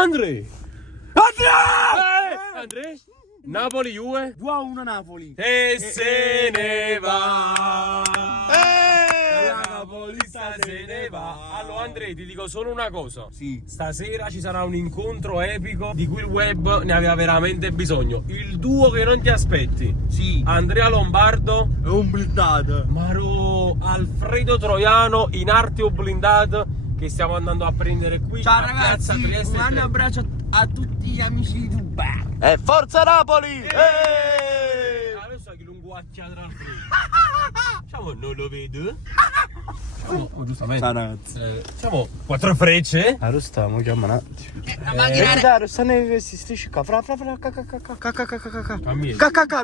Andrea! Andrea? Napoli, Juve? 2-1 Napoli. E se ne va. La Napolista se ne va. Allora Andrea, ti dico solo una cosa. Sì. Stasera ci sarà un incontro epico di cui il web ne aveva veramente bisogno. Il duo che non ti aspetti. Sì. Andrea Lombardo, È un blindato. Maro Alfredo Troiano in arte o blindato, che stiamo andando a prendere qui. Ciao a Piazza ragazzi, Trieste un grande 3. abbraccio a tutti gli amici di Dubai. E forza Napoli! Adesso che lunguacchiato al freddo. Diciamo non lo vedo. Diciamo, giustamente. Diciamo 4 frecce. Allora stiamo chiamando un attimo. Dai, stanno questi strisci qua. Fra. Cammino. Devi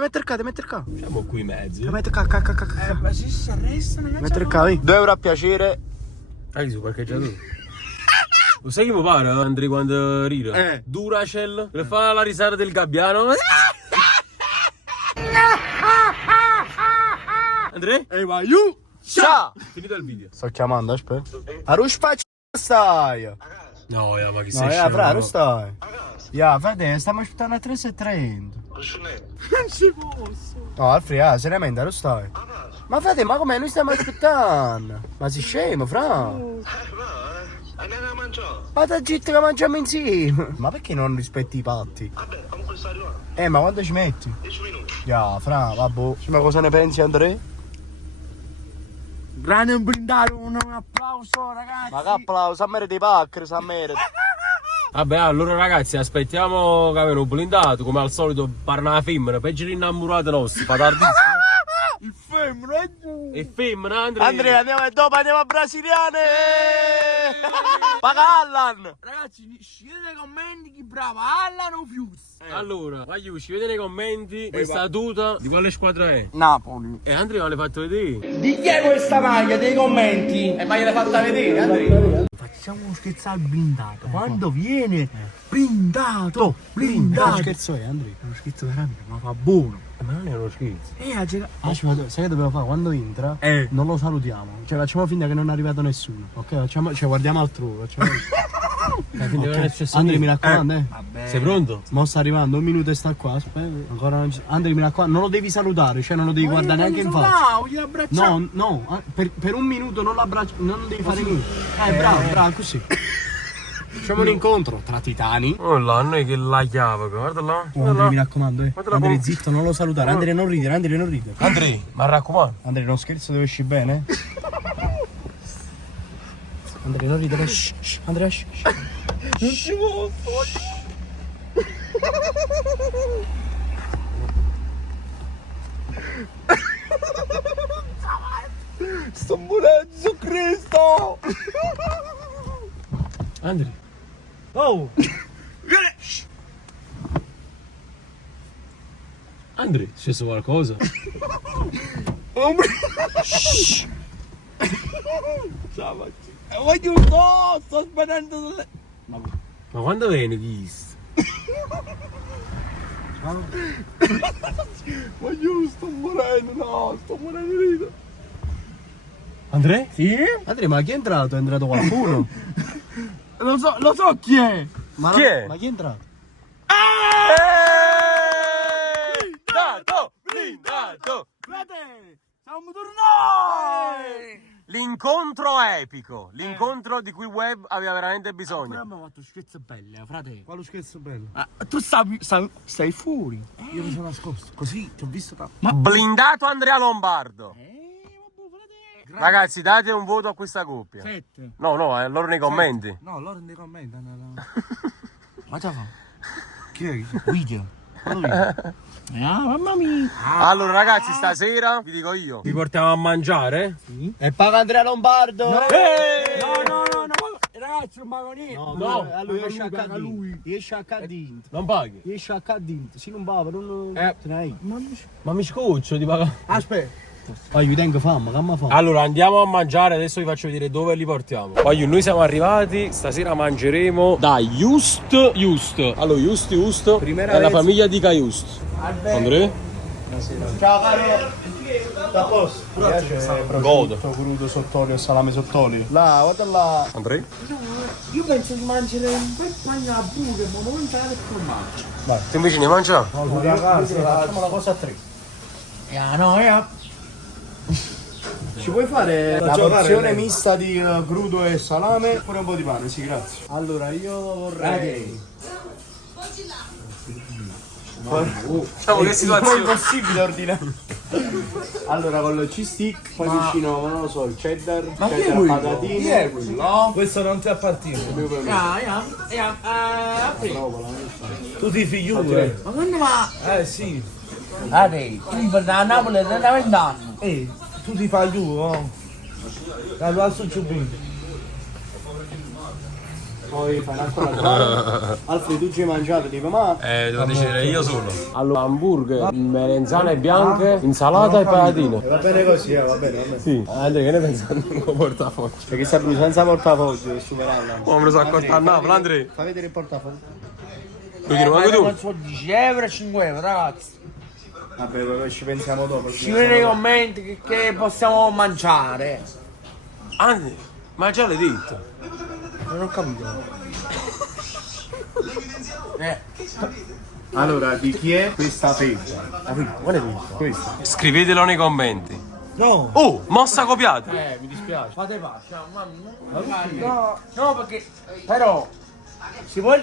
mettere qua. Diciamo qui in mezzo. Devi mettere qua. Ma se si arrestano, Mettere qua, 2 euro a piacere. Hai su parcheggiatore. Lo sai che mi pare, Andrea, quando ride? Duracell. Per fare la risata del gabbiano. Andrea? Ehi, ma io! Ciao! Finito il video. Sto chiamando, aspetta. A ruspa stai? No, ma chi No, sei fra, non stai. Fede, stiamo aspettando a 3:30. Non ci posso. No, Alfred, seriamente, non stai. Ma Fede, ma come? Noi stiamo aspettando. Ma sei scemo, fra? Andiamo a mangiare. Ma da gitta che mangiamo insieme. Ma perché non rispetti i patti? Vabbè, comunque sta arrivando. Ma quando ci metti? 10 minuti. Fra, vabbè. Ma cosa ne pensi, Andrea? Grande blindato, un applauso ragazzi. Ma che applauso, a merito dei pacchi, a merito. Vabbè, allora ragazzi, aspettiamo che avevano blindato, come al solito parla una femmina, peggio di innamorate nostri, fa tardissimo. Il femmino è giù. E femmina, Andrea. Andrea, dopo andiamo a Brasiliane! Paga Allan! Ragazzi, scrivete nei commenti chi brava, Allan o Fius. Allora, vai, ci vede nei commenti questa tuta di quale squadra è. Napoli. E Andrea l'hai fatto vedere? Di chi è questa maglia dei commenti? Ma gliel'hai fatta vedere, Andrea? Facciamo uno scherzo al blindato. Quando viene blindato. Che scherzo è, Andrea? È uno scherzo veramente, ma fa buono. Ma non è uno scherzo. Sai che dobbiamo fare? Quando entra, non lo salutiamo. Cioè, facciamo finta che non è arrivato nessuno. Ok? Guardiamo altrove. Fai finta che non è successo Andrea, mi raccomando, Sei pronto? Mo sta arrivando, un minuto e sta qua, aspetta. Ancora non Andrea, mi raccomando, non lo devi salutare, cioè non lo devi guardare neanche in faccia. Voglio abbracciare. No, per un minuto non l'abbracci, non devi fare niente. Bravo, così. Facciamo un incontro tra titani. Oh là, noi che la chiave, guarda là. Andrea, mi raccomando, Guarda la Andrea, bomba. zitto, non lo salutare. Andrea, non ridere. Andrea, ma raccomando. Andrea, non scherzo, deve uscire bene. Andrea, non ridere. Andrea, Non ci posso. Sto morendo, Gesù Cristo. Andrea. Oh! Andrea, è successo qualcosa? Ciao, voglio sto sparando. Ma quando viene visto? Voglio, sto morendo di rito. Andrea? Sì? Andrea, ma chi è entrato? È entrato qualcuno? Lo so chi è. Ma Chi è? Ma chi è entrato? Blindato! Frate, siamo tornati. L'incontro epico, l'incontro di cui il web aveva veramente bisogno. Abbiamo fatto scherzo belle, frate. Quale scherzo bello? Tu stai fuori. Io mi sono nascosto. Così ti ho visto Blindato Andrea Lombardo. Vabbè, frate. Ragazzi, date un voto a questa coppia. 7. No, loro nei commenti. No, loro nei commenti. Ma già fa. Chi è? Video. Mamma mia. Allora ragazzi, stasera vi dico io, vi portiamo a mangiare. E paga Andrea Lombardo. No. Ragazzi, un magonino. No, allora esce a casa lui. Esce a cadint. Non paghi? Esce a cadint. Se non bava, non te ne hai. Ma mi scoccio di pagare. Aspetta. Poi vi tengo fame, che mi fa? Allora andiamo a mangiare, adesso vi faccio vedere dove li portiamo. Poi noi siamo arrivati, stasera mangeremo da Just. Allora Just Primera è la vez. famiglia di Just. Andrea? Ciao caro. Sta a posto. Mi piace prosciutto crudo sott'olio e salame sott'olio. Là, guarda là. Andrea? Io penso di mangiare un bel bagno a burger, ma non mangiare il formaggio. Tu invece ne mangia? Facciamo la cosa a tre. No. Ci puoi fare la porzione mista di crudo e salame? Oppure un po' di pane, sì, grazie. Allora, io vorrei... Diciamo che È situazione. impossibile ordinare. Allora, con il cheese stick, poi vicino, non lo so, il cheddar, cheddar patatine. No. Questo non ti appartiene. Tu ti figuri. Ma quando va? Sì. Tu per da Napoli da 20 anni. Tu ti fai giù, oh. La tua su giubino. Poi fai ancora il Alfred, tu ci hai mangiato, tipo, ma... Devo decidere io solo. Allora, hamburger, melanzane bianche, insalata e patatine. Va bene così, va bene. Sì. Andrea, che ne pensi di un portafoglio? Perché sta blu senza portafoglio, è superarla. Oh, me lo so accorto a Napoli, Andrea. Fai vedere il portafoglio. Lo chiedo anche tu. So 10 euro e 5 euro, ragazzi. Vabbè, ci pensiamo dopo. Ci vede nei commenti che possiamo mangiare. Andrea, ma già l'hai detto. Non ho capito. Allora, di chi è questa fetta? Qual è questa? Scrivetelo nei commenti. No. Oh, mossa copiata. Mi dispiace. Fate pace, mamma. No, perché però se voi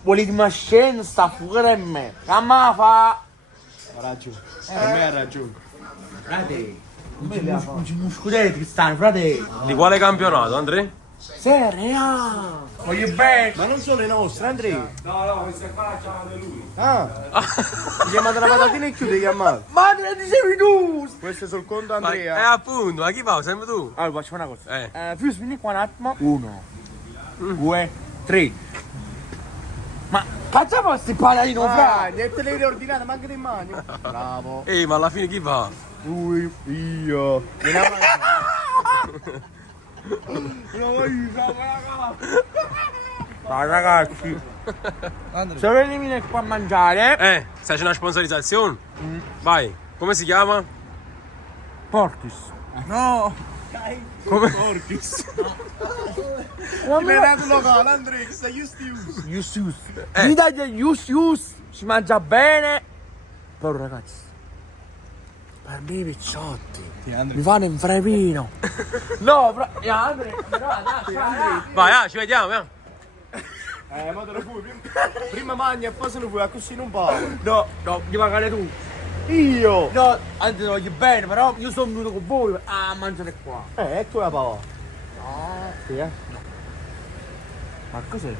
volete mai scendere sta fuori da me. Che ma fa? Ha ragione. Per me ha ragione. Frate, non ci muscoletti che stanno, frate. Di quale campionato, Andrea? Serio? Voglio bene. Ma non sono le nostre, Andrea. No, queste qua c'hanno lui. Ah, ti chiamate la patatina e chiude chiamato. Ma te ne dicevi tu? Questo è sul conto Ma, Andrea. appunto, ma chi fa? Sempre tu? Allora facciamo una cosa. Eh. Più vieni qua un attimo. 1, 2, 3. Ma facciamo questi patatini, fra? Niente le ordinate, manca di mani. Bravo. Ehi, ma alla fine chi va? Lui, io. Vieni a mangiare. Ciao ragazzi. Se venite qua a mangiare. Sai c'è una sponsorizzazione? Vai, come si chiama? Portis. No. Come? Portis. Non Mi hai dato un locale, Andrea, che sei used. Yus. Mi dai yus. Si mangia bene. Però ragazzi, per me i picciotti mi fanno in frevino. No, Andrea, Vai, ci vediamo, Ma te lo fui. Prima mangi e poi se lo fui a così non parlo. No, devi pagare tu. Io. No, anzi voglio bene, però io sono venuto con voi a mangiare qua. Ecco la pava. Sì, Ma cos'è?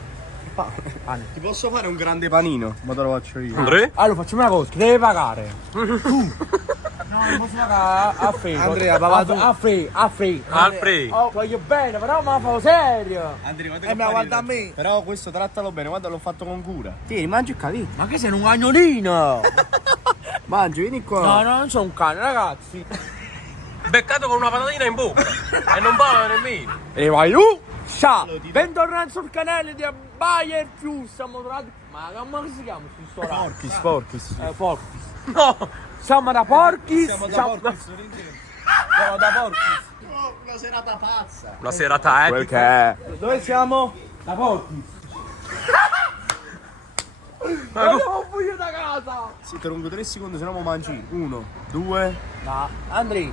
Ti posso fare un grande panino? Ma te lo faccio io. Andrea? Allora facciamo una cosa, che devi pagare. No, non posso pagare a Free. Andrea, papà, tu. A Free. Al free. Oh, voglio bene, però ma fa serio. Andrea, Ma guarda a me. Però questo trattalo bene, guarda l'ho fatto con cura. Tieni, mangi e capito. Ma che sei un cagnolino? Mangi, vieni qua. No, non sono un cane, ragazzi. Beccato con una patatina in bocca. E non parla nemmeno. E vai tu. Ciao. Bentornati sul canale di Bayer Più. Siamo tornati. Ma come si chiama? Porchis. Porchis. No. Siamo da Porchis. Siamo da Porchis. Una serata pazza. Una serata epica. Dove siamo? Da Porchis. Ma Ma devo fuggire da casa. Sì, te lo lungo 3 secondi, se no mo mangi. 1, 2. No, Andrea,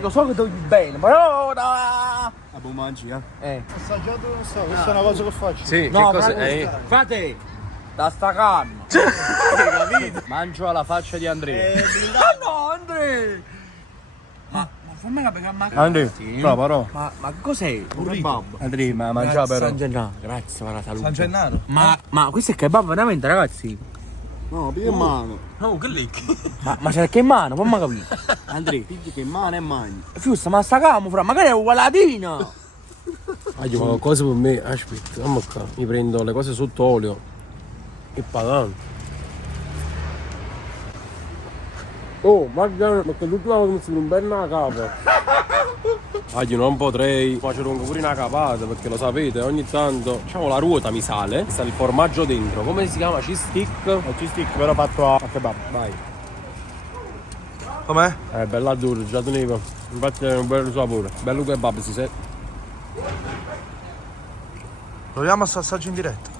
lo so che devi bene, però da... Vabbè, mangi, eh. Assaggiato non so, Questa è una cosa che faccio. Sì, No, che cosa è? frate, da sta calma. Capito? Mangio alla faccia di Andrea. Ah no, Andrea! Ma fammi capire che manca. Andrea, bravo, però. Ma cos'è? Un kebab. Andrea, ma mangia però. San Gennaro, grazie per la salute. San Gennaro. Ma questo è kebab veramente, ragazzi? No, più in mano. Oh, che lecchi. Ma c'è che in mano, fammi capire. Andrea, digli che in mano e mangi. Fiusta, ma sta camo, fra, magari è uguale latina. Ah, io faccio cose per me, aspetta, mamma qua. Mi prendo le cose sotto olio e pagano. Oh, ma che l'ultima volta mi si un bel una capa. Ah, io non potrei, faccio lungo pure una capata perché lo sapete, ogni tanto diciamo la ruota mi sale, sta il formaggio dentro, come si chiama? Cheese stick? Il cheese stick però fatto a kebab. Vai. Com'è? È bella dura, già tenevo. Infatti è un bel sapore. Bello kebab si sente. Proviamo a assaggio in diretta.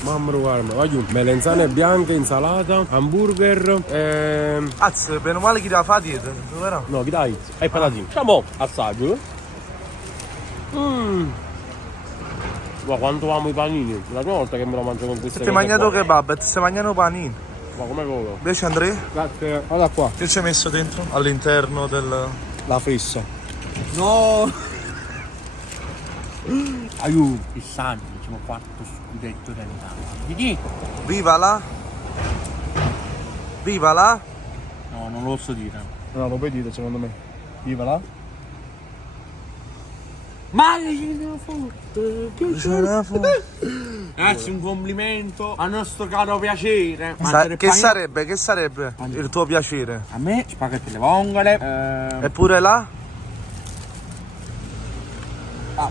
Mamma guarda, voglio melanzane bianche, insalata, hamburger, Azz, bene o male chi deve fare dietro, vero? no, che dai? E patatine. Facciamo assaggio. Ma quanto amo i panini. La prima volta che me lo mangio con queste Se ti hai mangiato kebab e ti stai mangiando panini. Ma come voglio? Invece Andrea, Grazie. Guarda qua, che ci hai messo dentro? All'interno del... la fessa. No! Aiuto, il sangue, diciamo quarto scudetto dell'Italia. Di chi? Viva la! Viva la! No, non lo so dire. No, lo puoi dire secondo me. Viva là. Ma ragazzi, un complimento al nostro caro piacere. Che sarebbe il tuo piacere? A me spaghetti alle vongole, Eppure là?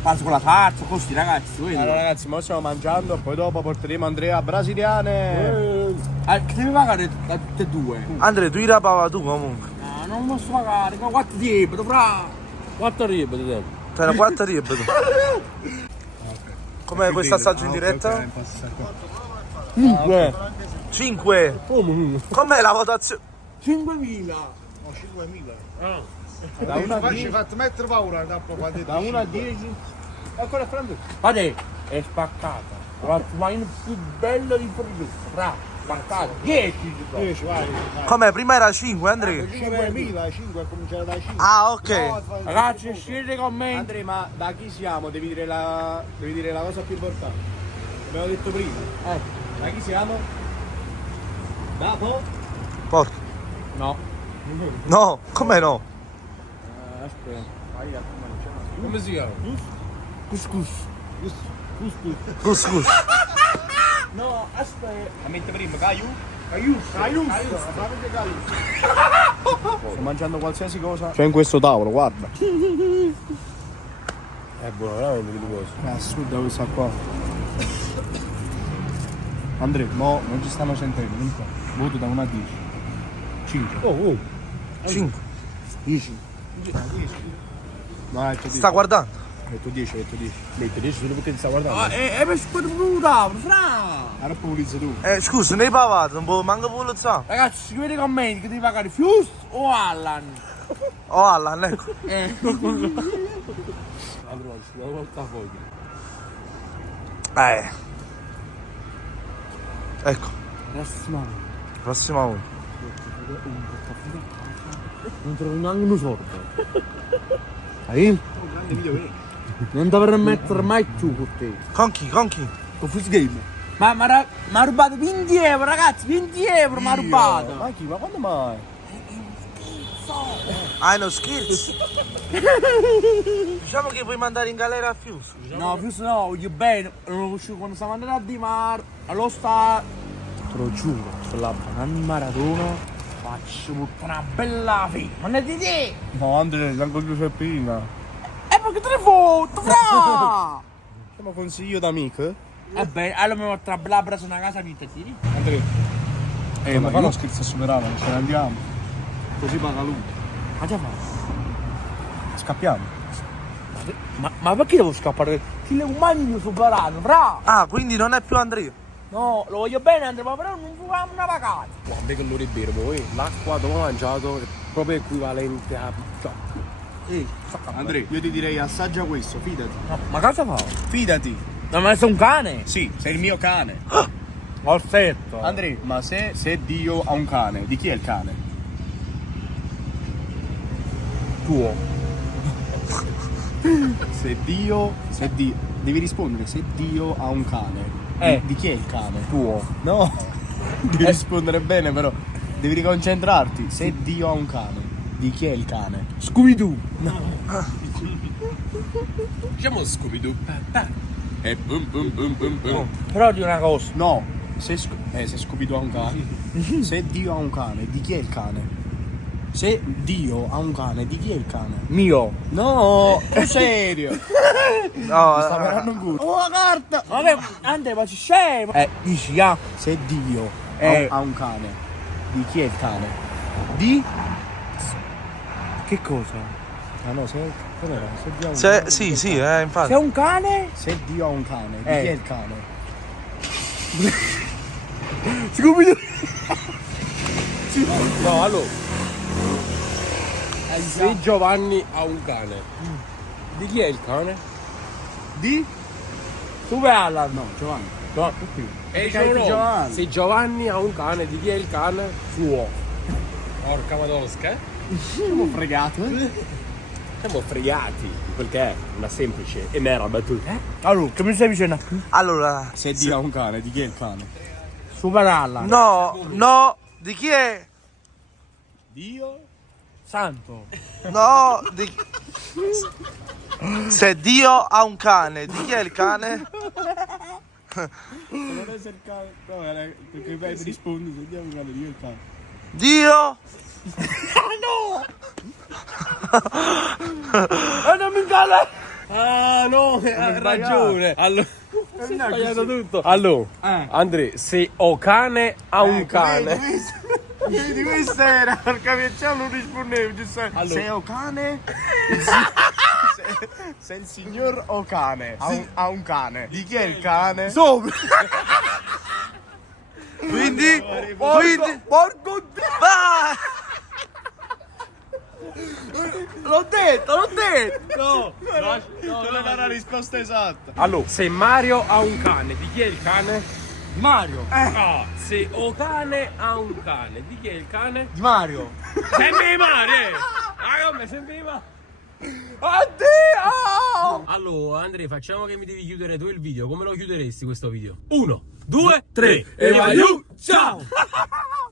passo con la salsa, così ragazzi. Allora ragazzi, ora stiamo mangiando, poi dopo porteremo Andrea a brasiliane. Che devi pagare da tutte e due? Andrea, tu la pava tu comunque. No, non posso pagare, ma 4 tipi, fra. 4 ribe di tempo. C'è una quarta riba tu. Com'è questo assaggio in diretta? 5. Com'è la votazione? 5.000. Da 1 a 10. Fatti mettere paura da 1 a 10. Ancora prendo. Guarda, è spaccata. La macchina più bella di Forlì, fra. Spaccata. 10. 10, vai. Com'è? Prima era 5, Andrea? 5.000, 5 a cominciare da 5. Ah, ok. Ragazzi, scrivete i commenti. Andrea, ma da chi siamo? Devi dire la cosa più importante. Abbiamo detto prima. Da chi siamo? Da po'? Porco. No. No, come no? Come si chiama? Couscous. Couscous. No, aspetta. La mette prima, Caiu? Sto mangiando qualsiasi cosa. C'è in questo tavolo, guarda. È buono, veramente di cose. È assurda questa qua. Andrea, mo non ci stanno sentendo, non so. Voto da 1 a 10. 5. 5. 10. No, hai detto 10. Sta guardando? Hai detto 10, hai detto 10. Metti 10 solo perché ti sta guardando. Per sputa, fra. Allora popolizza tu. Scusa, ne hai pavato, non può manco pulizzato. Ragazzi, scrivete i commenti che devi pagare Fuse o Allan. Oh, Allan, ecco. Allora, una volta fuori. Ecco, prossima volta. Non trovo neanche un sordo. Sai? Non dovrei mettere mai più con te. Con chi? Con chi? Con Fuse Game. Ma ha rubato 20 euro, ragazzi, 20 euro mi ha rubato. Ma chi? Ma quando mai? Ah, no scherzi. Diciamo che vuoi mandare in galera a Fuse. No, Fuse no, voglio bene. Non ho conosciuto quando siamo andati a Dimar. Allo sta. Te lo giuro, sulla banana di Maradona faccio una bella fine. Ma ne di te? No, Andrea, neanche più Peppina. Perché te ne foto, fra? Siamo consiglio d'amico? Bene, allora mi metto una bella brasa una casa di te, tiri. Andrea. Ma fa lo scherzo a superare, ce ne andiamo. Così paga lui. Ma già fatto. Scappiamo. Ma perché devo scappare? Che le umani mi superano, fra? Ah, quindi non è più Andrea. No, lo voglio bene Andrea, ma però non facciamo una vacanza. Guarda che lo ribevo poi. L'acqua dopo mangiato è proprio equivalente a picciotto. Andrea, io ti direi assaggia questo, fidati. No, ma cosa fa? Fidati. Non mi sei un cane? Sì, sei il mio cane. Ho setto. Andrea, ma se Dio ha un cane, di chi è il cane? Tuo. Se Dio, devi rispondere, se Dio ha un cane, di chi è il cane? Tuo. No, devi rispondere bene però, devi riconcentrarti. Se Dio ha un cane, di chi è il cane? Scooby-Doo. Diciamo Scooby-Doo. E bum bum bum bum bum. Però di una cosa. No, se Scooby-Doo ha un cane, se Dio ha un cane, di chi è il cane? Se Dio ha un cane, di chi è il cane? Mio. No, è serio. No, Sta parlando un culo. Oh, la carta! Vabbè, Andre, ma ci scemo. Dici, ah. Se Dio ha un cane, di chi è il cane? Di? Che cosa? Ah no, se com'era? Se Dio ha un Se, cane. sì, sì, infatti. Se è un cane? Se Dio ha un cane, di chi è il cane? Scooby-Doo. No, allora. Se Giovanni ha un cane, di chi è il cane? Di? Super Allan. No, Giovanni. No, qui. Giovanni. Se Giovanni ha un cane, di chi è il cane? Suo. Porca madosca, Siamo fregati. Siamo fregati di quel che è una semplice e mera battuta. Allora, che mi stai dicendo? Allora, Se Dio ha un cane, di chi è il cane? Super Allan. no, di chi è? Dio? Santo. No, se Dio ha un cane, di chi è il cane? Non è il cane. No, perché rispondi, se Dio ha un cane, di chi è il cane? Dio? Non mi cala. Ah no, hai ragione. Allora, ho sbagliato tutto. Allora, Andre, se ho cane ha un cane. Vedi, questa era, perché Piacciano non rispondeva, giusto? Se ho cane, se il signor o cane ha un cane, di chi è il cane? Sopra. Quindi, Porco Dio. vai! L'ho detto. No, Non era la risposta esatta. allora, se Mario ha un cane, di chi è il cane? Mario. Ah, se ho cane ha un cane, di chi è il cane? Di Mario. Sempre Mario! Ah, come sempre Mario? Addio. Allora, Andrea, facciamo che mi devi chiudere tu il video. Come lo chiuderesti questo video? 1, 2, 3 e vai giù! Ciao!